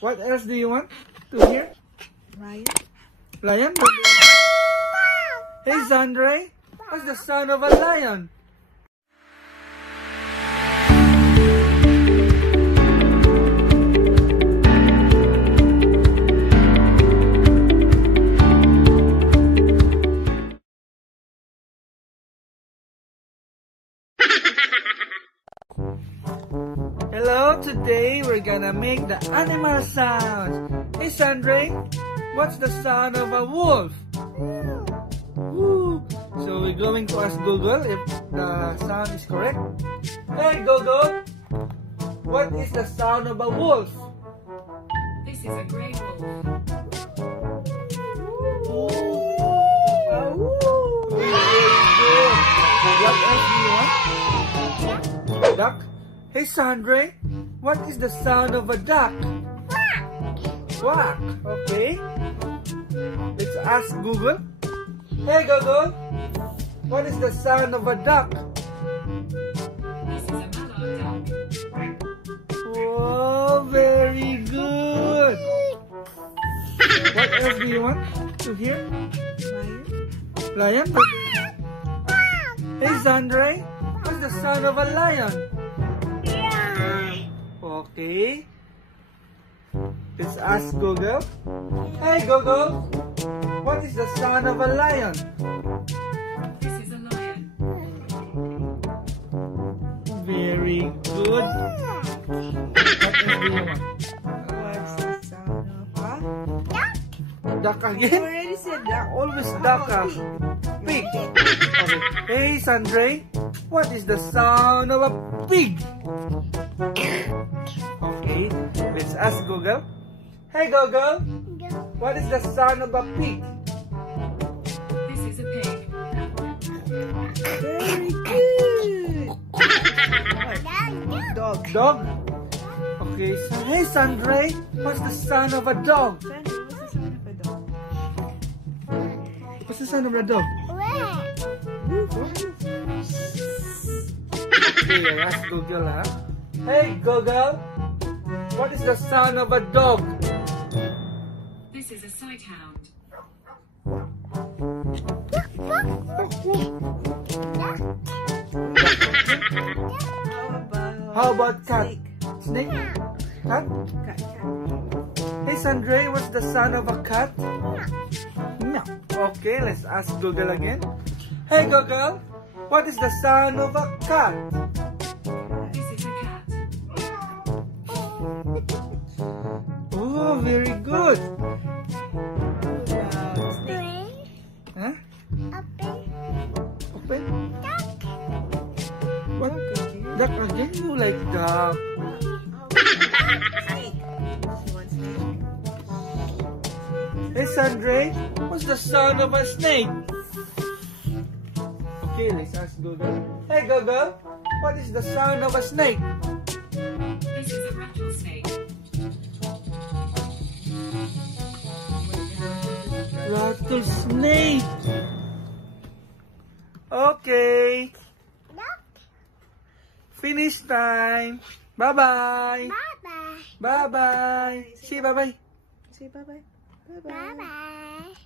What else do you want to hear? Lion. Lion? Hey Zandrei, what's the sound of a lion? Hello, today we're gonna make the animal sounds. Hey Zandrei, what's the sound of a wolf? Woo. So we're going to ask Google if the sound is correct. Hey Google, what is the sound of a wolf? This is a grey wolf. What else do you want? Duck? Hey Zandrei, what is the sound of a duck? Quack. Okay. Let's ask Google. Hey Google, what is the sound of a duck? This is a mallard duck. Oh, very good. What else do you want to hear? Lion. Lion? Hey Zandrei, what's the sound of a lion? Okay. Let's ask Google. Hey Google, what is the sound of a lion? This is a lion. Very good. What else do you want? What's the sound of a Duck You again? already said that. Always duck. Pig. Okay. Hey Zandrei, what is the sound of a pig? Okay, let's ask Google. Hey Google, what is the sound of a pig? This is a pig. Very good. Dog. Dog? Okay, so hey Zandrei, what's the sound of a dog? Sandy, what's the sound of a dog? What's the sound of a dog? Okay, I'll ask Google, huh? Hey Google, what is the sound of a dog? This is a sighthound. How about cat? Snake? Cat? Cat. Hey Zandrei, what's the sound of a cat? No. Okay, let's ask Google again. Hey Google, what is the sound of a cat? This is a cat. Oh, very good. Snake. Huh? Open? What? Duck again? You like duck? Snake. You want snake? Hey Zandrei, what's the sound of a snake? Okay, let's ask Google. Hey Google, what is the sound of a snake? This is a rattlesnake. Rattlesnake. Okay. Finish time. Bye-bye. Bye-bye. See you, bye-bye. Say bye-bye. Bye-bye. Bye bye.